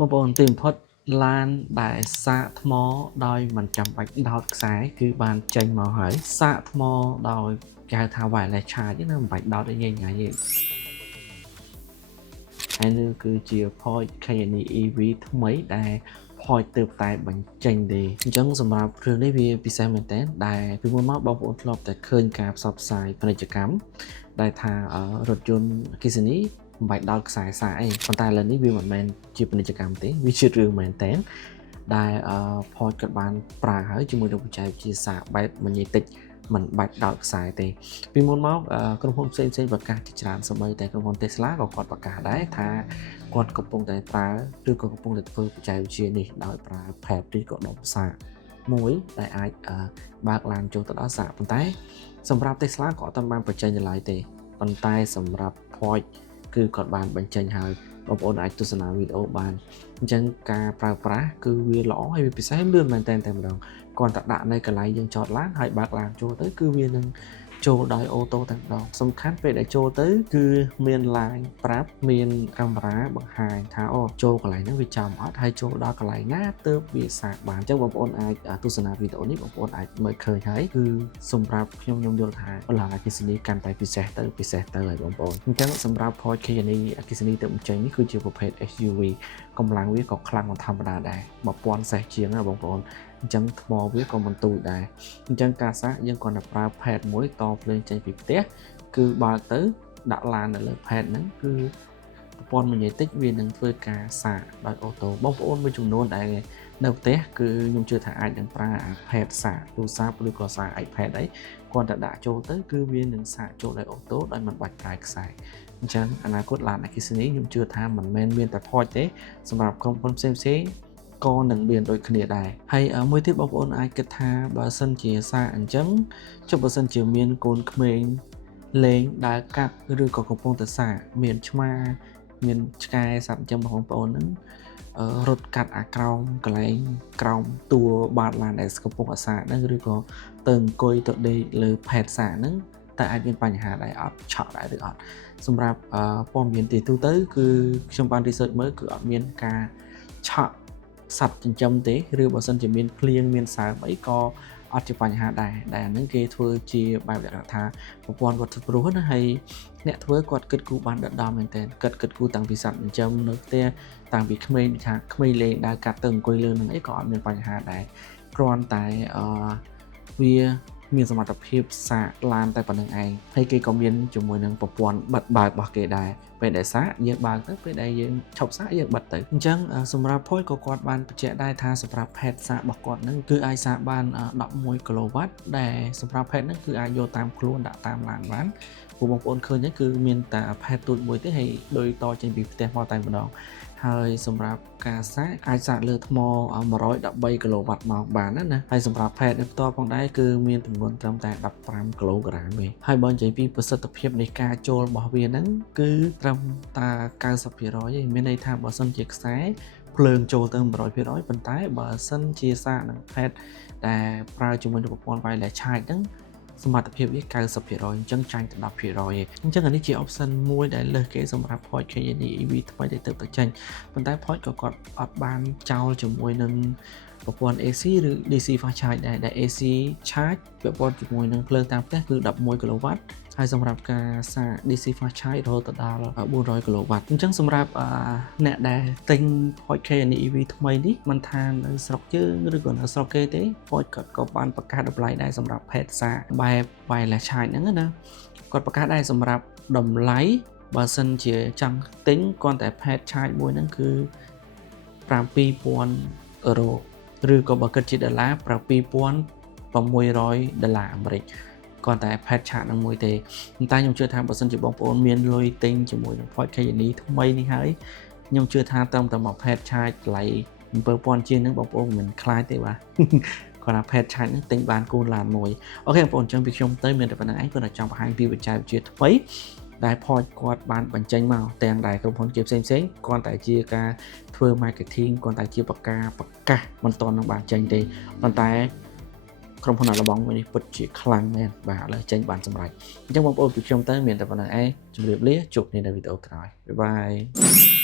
បងប្អូនទីបំផុតឡានដែលសាកថ្មដោយមិនចាំបាច់ដោតខ្សែគឺបានចេញមកហើយសាកថ្មដោយគេហៅថា wireless charge ណាមិនបាច់ដោតឲ្យញ៉ៃញ៉ៃទេហើយនេះគឺជា Porsche Cayenne EV ថ្មីដែល Porsche ទើបតែបញ្ចេញទេអញ្ចឹងសម្រាប់គ្រឿងនេះវាពិសេសមែនតើដែលពីមុនមកបងប្អូនធ្លាប់តែឃើញការផ្សព្វផ្សាយពាណិជ្ជកម្មដែលថារថយន្តអគ្គិសនីមិនបាច់ដោតខ្សែសាកអីប៉ុន្តែឥឡូវនេះវាមិនមែនជាពាណិជ្ជកម្មទេវាជារឿងមែនតើដែលPorsche គាត់បានប្រើហើយជាមួយនឹងបច្ចេកវិទ្យាសាកបែបមញ៉េទិចមិនបាច់ដោតខ្សែទេពីមុនមកក្រុមហ៊ុនផ្សេងៗប្រកាសជាច្រើនសម្បីតែក្រុមហ៊ុន Tesla ក៏គាត់ប្រកាសដែរថាគាត់កំពុងតែប្រើឬក៏កំពុងតែធ្វើបច្ចេកវិទ្យានេះដោយប្រើ pad ឬក៏ដុំសាកមួយដែលអាចបើកឡានចូលទៅដល់សាកប៉ុន្តែសម្រាប់ Tesla ក៏អត់ទាន់បានបញ្ចេញឡើយទេប៉ុន្តែសម្រាប់ Porsche គឺគាត់បានបញ្ចេញហើយបងប្អូនអាចទស្សនាវីដេអូបានអញ្ចឹងការប្រើប្រាស់គឺវាល្អហើយវាពិសេសលឿនមែនតើតែម្ដងគាត់តែដាក់នៅកន្លែងយើងចតឡានហើយបើកឡានចូលទៅគឺវានឹងចូលដោយអូតូតែម្ដងសំខាន់ពេលដែលចូលទៅគឺមាន line ប្រាប់មានកាមេរ៉ាបង្ហាញថាអូចូលកន្លែងហ្នឹងវាចំអត់ហើយចូលដល់កន្លែងណាទើបវាសាកបានអញ្ចឹងបងប្អូនអាចទស្សនាវីដេអូនេះបងប្អូនអាចមើលឃើញហើយគឺសម្រាប់ខ្ញុំយល់ថាឡានអគ្គិសនីកាន់តែពិសេសទៅហើយបងប្អូនអញ្ចឹងសម្រាប់ Porsche Cayenne អគ្គិសនីទៅបញ្ចេញនេះគឺជាប្រភេទ SUV កម្លាំងវាក៏ខ្លាំងមិនធម្មតាដែរ1000សេះជាងណាបងប្អូនអញ្ចឹងថ្មវាក៏មិនទូចដែរអញ្ចឹងការសាកយើងគ្រាន់តែប្រើ pad មួយតភ្លើងចេញពីផ្ទះគឺបើកទៅដាក់ឡាននៅលើ pad ហ្នឹងគឺប្រព័ន្ធមញ៉េទិចវានឹងធ្វើការសាកដោយអូតូបងប្អូនមួយចំនួនដែលនៅផ្ទះគឺខ្ញុំជឿថាអាចនឹងប្រើ pad សាកទូរស័ព្ទឬក៏សាក iPad អីគ្រាន់តែដាក់ចូលទៅគឺវានឹងសាកចូលដោយអូតូដោយមិនបាច់ប្រើខ្សែអញ្ចឹងអនាគតឡានអគ្គិសនីខ្ញុំជឿថាមិនមែនមានតែ Porsche ទេសម្រាប់ក្រុមហ៊ុនផ្សេងៗក៏នឹងមានដូចគ្នាដែរហើយមួយទៀតបងប្អូនអាចគិតថាបើសិនជាសាកអញ្ចឹងចុះបើសិនជាមានកូនក្មេងលេងដើរកាត់ឬក៏កំពុងតែសាកមានឆ្មាមានឆ្កែសត្វចិញ្ចឹមបងប្អូនហ្នឹងរត់កាត់អាក្រោមកន្លែងក្រោមតួបាតឡានដែលកំពុងអាសាហ្នឹងឬក៏ទៅអង្គុយទៅដេកលើផែនសាកហ្នឹងតែអាចមានបញ្ហាដែរអត់ឆក់ដែរឬអត់សម្រាប់ព័ត៌មានទីទូទៅគឺខ្ញុំបាន research មើលគឺអត់មានការឆក់សត្វចិញ្ចឹមទេឬបើសិនជាមានភ្លៀងមានសើមអីក៏អត់ជាបញ្ហាដែរដែលអានឹងគេធ្វើជាបែបលក្ខណៈថាប្រព័ន្ធវត្ថុព្រោះណាហើយអ្នកធ្វើគាត់គិតគូរបានដិតដល់មែនតើគិតគូរតាំងពីសត្វចិញ្ចឹមនៅផ្ទះតាំងពីក្មេងថាក្មេងលេងដើរកាត់ទៅអង្គុយលើនឹងអីក៏អត់មានបញ្ហាដែរគ្រាន់តែវាមានសមត្ថភាពសាកឡានតែប៉ុណ្្នឹងឯងហើយគេក៏មានជាមួយនឹងប្រព័ន្ធបិទបើករបស់គេដែរពេលដែលសាកយើងបើកទៅពេលដែលយើងឈប់សាកយើងបិទទៅអញ្ចឹងសម្រាប់ Porsche ក៏គាត់បានបញ្ជាក់ដែរថាសម្រាប់ pad សាករបស់គាត់ហ្នឹងគឺអាចសាកបាន11 kW ដែលសម្រាប់ pad ហ្នឹងគឺអាចយកតាមខ្លួនដាក់តាមឡានបានពួកបងប្អូនឃើញហ្នឹងគឺមានតែ pad ទូចមួយទេហើយដោយតចេញពីផ្ទះមកតែម្ដងហើយសម្រាប់ការសាកអាចសាកលើថ្ម113 kW ម៉ោងបានណាហើយសម្រាប់ pad នេះផ្ទាល់ផងដែរគឺមានទម្ងន់ត្រឹមតែ15 kg ទេហើយបើនិយាយពីប្រសិទ្ធភាពនៃការចូលរបស់វាហ្នឹងគឺត្រឹមតែ 90% ទេមានន័យថាបើសិនជាខ្សែភ្លើងចូលទៅ 100% ប៉ុន្តែបើសិនជាសាកនឹង pad ដែលប្រើជាមួយនឹងប្រព័ន្ធ wireless charge ហ្នឹងសមត្ថភាពវា 90% អញ្ចឹងចាញ់តែ 10% ទេអញ្ចឹងអានេះជា option មួយដែលលើសគេសម្រាប់ Porsche Cayenne EV ថ្មីដែលទើបតែចេញប៉ុន្តែ Porsche ក៏គាត់អត់បានចោលជាមួយនឹងប្រព័ន្ធ AC ឬ DC fast charge ដែរដែល AC charge ពាក់ព័ន្ធជាមួយនឹងភ្លើងតាមផ្ទះគឺ11 kW ហើយសម្រាប់ការសាក DC fast charge រហូតទៅដល់400 kW អញ្ចឹងសម្រាប់អ្នកដែលទិញ Porsche Cayenne EV ថ្មីនេះមិនថានៅស្រុកយើងឬក៏នៅស្រុកគេទេ Porsche ក៏បានបង្កើតតម្លៃដែរសម្រាប់ pad សាកបែប wireless charge ហ្នឹងណាគាត់បង្កើតដែរសម្រាប់តម្លៃបើសិនជាចង់ទិញគ្រាន់តែ pad charge មួយហ្នឹងគឺ 7,000 អឺរ៉ូឬក៏បើគិតជាដុល្លារ $2,600 អាមេរិកគ្រាន់តែ pad charge នឹងមួយទេប៉ុន្តែខ្ញុំជឿថាបើសិនជាបងប្អូនមានលុយទិញជាមួយនឹង Porsche Cayenne ថ្មីនេះហើយខ្ញុំជឿថាត្រឹមតែមក pad charge តម្លៃ 7,000 ជាងហ្នឹងបងប្អូនមិនខ្លាចទេបាទគាត់ថា pad charge ហ្នឹងទិញបានគូនឡានមួយអូខេបងប្អូនអញ្ចឹងពីខ្ញុំទៅមានតែប៉ុណ្្នឹងឯងគាត់តែចង់បង្ហាញពីបច្ចេកវិទ្យាថ្មីដែល Porsche គាត់បានបញ្ចេញមកទាំងដែលក្រុមហ៊ុនជាផ្សេងៗគាត់តែជាការធ្វើ marketing គាត់តែជាប្រកាសមិនទាន់នឹងបានចេញទេប៉ុន្តែក្រុមហ៊ុនអាឡបងមួយនេះពិតជាខ្លាំងមែនបាទឥឡូវចេញបានសម្រេចអញ្ចឹងបងប្អូនពីខ្ញុំទៅមានតែប៉ុណ្្នឹងឯងជម្រាបលាជួបគ្នានៅវីដេអូក្រោយបាយបាយ